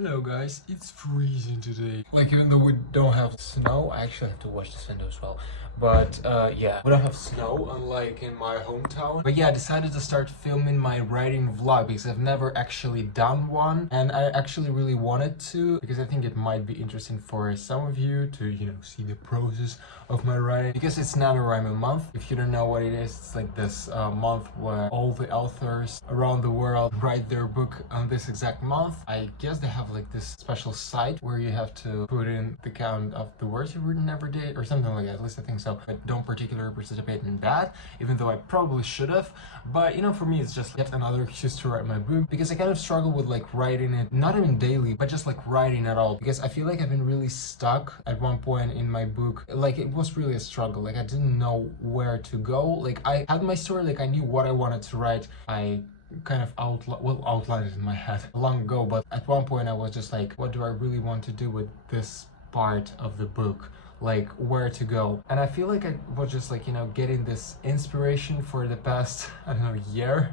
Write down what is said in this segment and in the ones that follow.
Hello guys, it's freezing today. Like, even though we don't have snow, I actually have to watch this window as well. But yeah, we don't have snow unlike in my hometown. But yeah, I decided to start filming my writing vlog because I've never actually done one. And I actually really wanted to because I think it might be interesting for some of you to, see the process of my writing. Because it's NaNoWriMo month. If you don't know what it is, it's like this month where all the authors around the world write their book on this exact month. I guess they have like this special site where you have to put in the count of the words you've written every day or something like that. At least I think so. I don't particularly participate in that, even though I probably should have. But for me, it's just yet another excuse to write my book because I kind of struggle with like writing it, not even daily, but just like writing at all. Because I feel like I've been really stuck at one point in my book. Like, it was really a struggle. Like, I didn't know where to go. Like, I had my story, like I knew what I wanted to write. I kind of outlined it in my head long ago, but at one point I was just like, what do I really want to do with this part of the book? Like, where to go? And I feel like I was just like, getting this inspiration for the past, I don't know, year.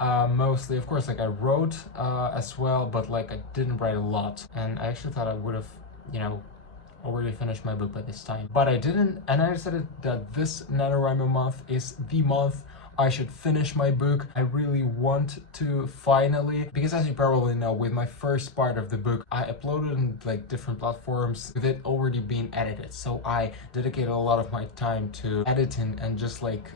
Mostly, of course, like I wrote as well, but like I didn't write a lot. And I actually thought I would have, already finished my book by this time. But I didn't, and I decided that this NaNoWriMo month is the month I should finish my book. I really want to finally, because as you probably know, with my first part of the book, I uploaded on like different platforms with it already being edited. So I dedicated a lot of my time to editing and just like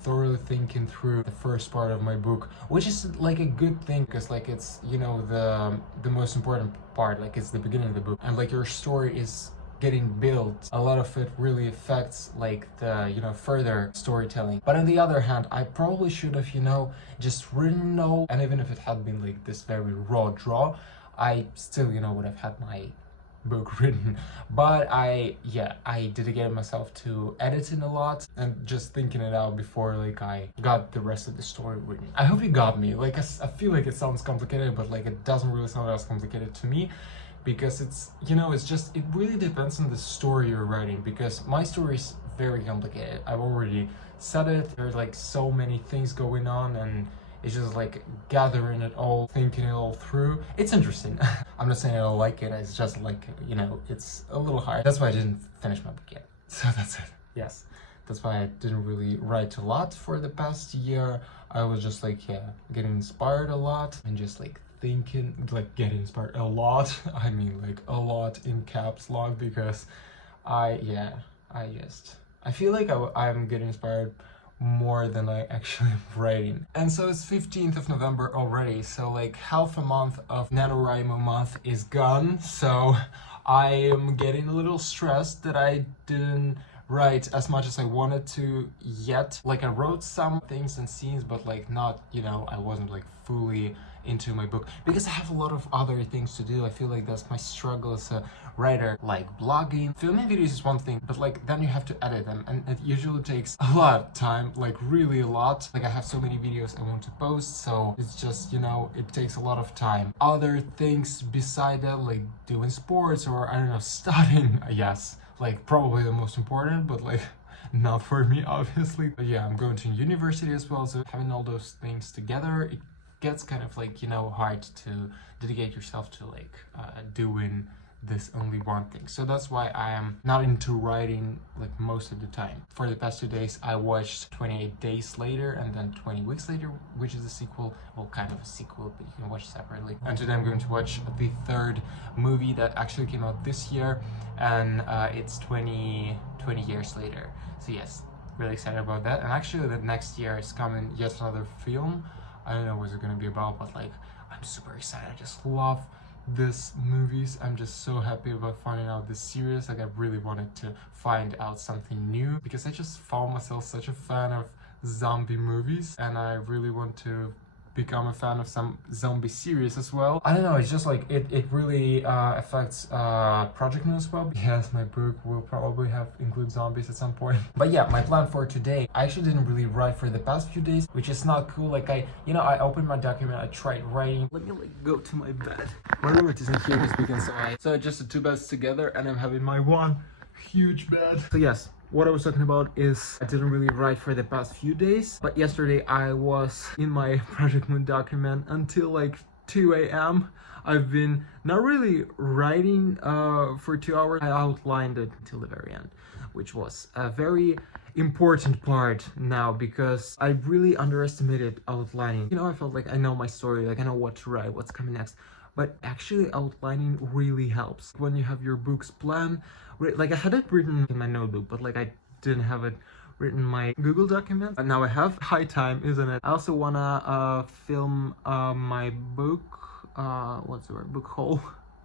thoroughly thinking through the first part of my book, which is like a good thing because like it's, the most important part, like it's the beginning of the book, and like your story is getting built. A lot of it really affects like the further storytelling. But on the other hand, I probably should have just written all, and even if it had been like this very raw draw, I still would have had my book written. But I dedicated myself to editing a lot and just thinking it out before like I got the rest of the story written. I hope you got me. Like, I feel like it sounds complicated, but like it doesn't really sound as complicated to me. Because it's, it really depends on the story you're writing, because my story is very complicated. I've already said it. There's like so many things going on, and it's just like gathering it all, thinking it all through. It's interesting. I'm not saying I don't like it. It's just like, it's a little hard. That's why I didn't finish my book yet. So that's it. Yes. That's why I didn't really write a lot for the past year. I was just like, getting inspired a lot and just like thinking, like getting inspired a lot. I mean like a lot in caps lock, because I feel like I'm getting inspired more than I actually am writing. And so it's 15th of November already, so like half a month of NaNoWriMo month is gone. So I am getting a little stressed that I didn't write as much as I wanted to yet. Like, I wrote some things and scenes, but like not, I wasn't like fully into my book because I have a lot of other things to do. I feel like that's my struggle as a writer. Like blogging, filming videos is one thing, but like then you have to edit them, and it usually takes a lot of time, like really a lot. Like, I have so many videos I want to post, so it's just, it takes a lot of time. Other things beside that, like doing sports or I don't know, studying, yes, like probably the most important, but like not for me, obviously. But yeah, I'm going to university as well, so having all those things together, it gets kind of like, hard to dedicate yourself to like doing this only one thing. So that's why I am not into writing like most of the time. For the past 2 days, I watched 28 Days Later and then 20 Weeks Later, which is a sequel. Well, kind of a sequel, but you can watch separately. And today I'm going to watch the third movie that actually came out this year, and it's 20 years later. So yes, really excited about that. And actually the next year is coming yet another film. I don't know what it's gonna be about, but like I'm super excited. I just love these movies. I'm just so happy about finding out this series. Like, I really wanted to find out something new because I just found myself such a fan of zombie movies, and I really want to become a fan of some zombie series as well. I don't know, it's just like it really affects Project Moon as well. Yes, my book will probably include zombies at some point. But yeah, my plan for today, I actually didn't really write for the past few days, which is not cool. Like, I opened my document, I tried writing. Let me like go to my bed. My roommate isn't here this weekend, so I adjusted 2 beds together, and I'm having my one huge bed. So yes, what I was talking about is I didn't really write for the past few days, but yesterday I was in my Project Moon document until like 2 a.m. I've been not really writing for 2 hours. I outlined it until the very end, which was a very important part now because I really underestimated outlining. You know, I felt like I know my story, like I know what to write, what's coming next. But actually outlining really helps. When you have your book's plan, like I had it written in my notebook, but like I didn't have it written in my Google document. And now I have. High time, isn't it? I also wanna film my book, what's the word? Book haul.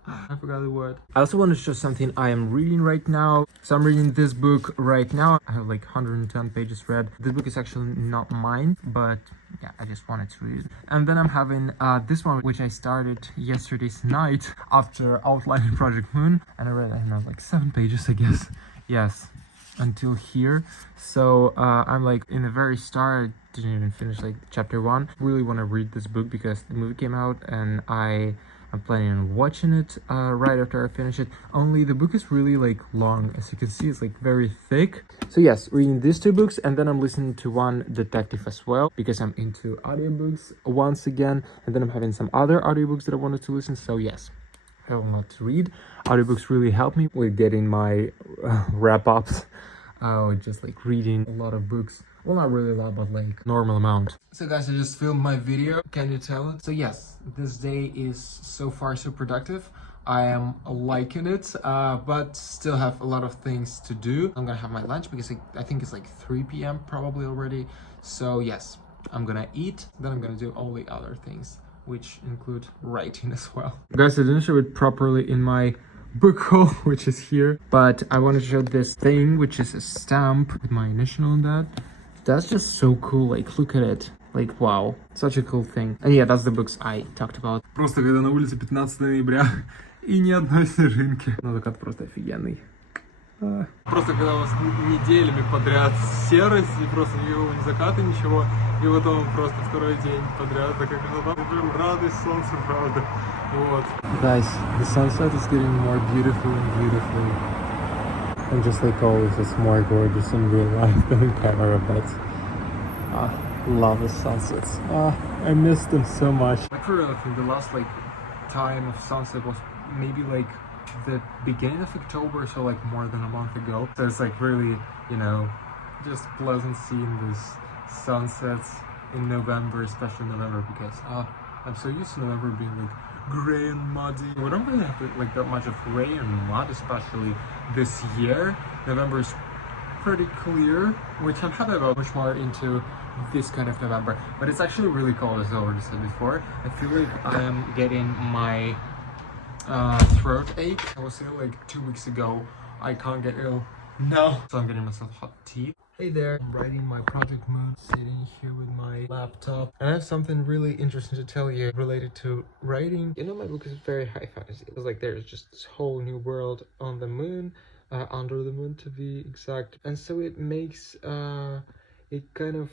I forgot the word. I also want to show something I am reading right now. So I'm reading this book right now. I have like 110 pages read. This book is actually not mine, but yeah, I just wanted to read it. And then I'm having this one, which I started yesterday's night after outlining Project Moon. And I read, I don't know, like 7 pages, I guess. Yes, until here. So I'm like in the very start, didn't even finish like chapter 1. Really want to read this book because the movie came out and I'm planning on watching it right after I finish it. Only the book is really like long, as you can see, it's like very thick. So yes, reading these 2 books, and then I'm listening to one detective as well because I'm into audiobooks once again, and then I'm having some other audiobooks that I wanted to listen. So yes, I have a lot to read. Audiobooks really help me with getting my wrap-ups. Just like reading a lot of books. Well, not really a lot, but like normal amount. So guys, I just filmed my video. Can you tell it? So yes, this day is so far so productive. I am liking it, but still have a lot of things to do. I'm gonna have my lunch because I think it's like 3 p.m. probably already. So yes, I'm gonna eat, then I'm gonna do all the other things, which include writing as well. Guys, I didn't show it properly in my book haul, which is here, but I want to show this thing, which is a stamp with my initial on that. That's just so cool. Like, look at it. Like, wow, such a cool thing. And yeah, that's the books I talked about. Просто когда на улице 15 ноября и ни одной снежинки. Ну, закат просто офигенный. Просто когда у вас неделями подряд серость и просто никакого ни заката, ничего, и потом просто второй день подряд такая красота, прям радость, солнце, правда. Вот. Guys, the sunset is getting more beautiful and beautiful. And just like always, it's more gorgeous in real life than in camera, but love the sunsets. I miss them so much. Like for real, I think the last like time of sunset was maybe like the beginning of October, so like more than a month ago. So it's like really, you know, just pleasant seeing these sunsets in November, especially November, because I'm so used to November being like gray and muddy. We don't really have like that much of rain and mud, especially this year. November is pretty clear, which I'm happy about. Much more into this kind of November, but it's actually really cold, as I already said before. I feel like I am getting my throat ache. I was ill like 2 weeks ago. I can't get ill now, so I'm getting myself hot tea. Hey there, I'm writing my Project Moon, sitting here with my laptop, and I have something really interesting to tell you related to writing. You know, my book is very high fantasy. It's like there's just this whole new world on the moon, under the moon to be exact, and so it makes it kind of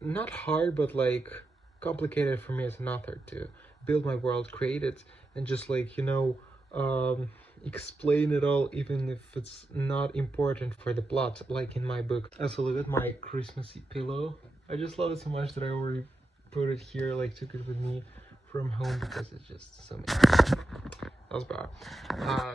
not hard, but like complicated for me as an author to build my world, create it, and just like, you know, explain it all, even if it's not important for the plot, like in my book. Also, look at my Christmassy pillow. I just love it so much that I already put it here, like took it with me from home because it's just so amazing. That was bad.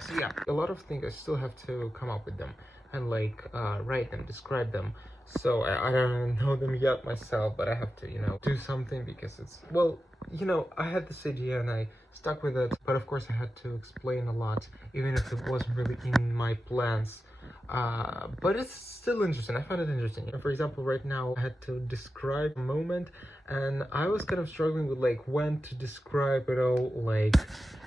So yeah, a lot of things I still have to come up with them and like write them, describe them. So I don't know them yet myself, but I have to, you know, do something because it's, well, you know, I had this idea and I stuck with it, but of course I had to explain a lot, even if it wasn't really in my plans. But it's still interesting. I found it interesting. For example, right now I had to describe a moment, and I was kind of struggling with like when to describe it all, like,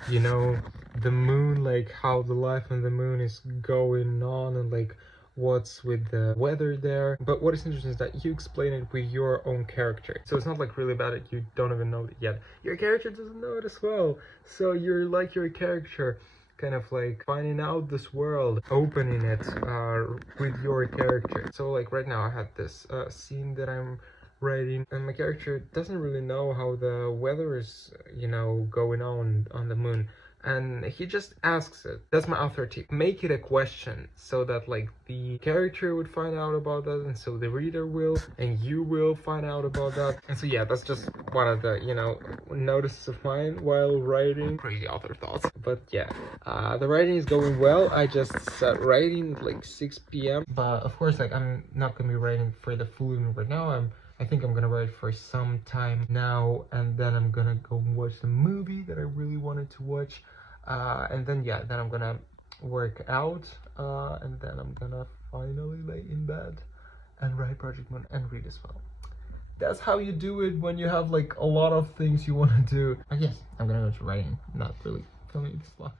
you know, the moon, like how the life on the moon is going on, and like what's with the weather there. But what is interesting is that you explain it with your own character, so it's not like really about it, you don't even know it yet, your character doesn't know it as well, so you're like your character kind of like finding out this world, opening it with your character. So like right now I had this scene that I'm writing, and my character doesn't really know how the weather is, you know, going on the moon, and he just asks it. That's my author tip. Make it a question so that like the character would find out about that, and so the reader will, and you will find out about that. And so yeah, that's just one of the, you know, notices of mine while writing. Crazy author thoughts. But yeah, the writing is going well. I just sat writing at like 6 p.m. But of course, like, I'm not gonna be writing for the full evening right now. I think I'm gonna write for some time now, and then I'm gonna go watch the movie that I really wanted to watch, and then yeah, then I'm gonna work out, and then I'm gonna finally lay in bed and write Project Moon and read as well. That's how you do it when you have like a lot of things you want to do. I guess I'm gonna go to writing, not really filming this vlog.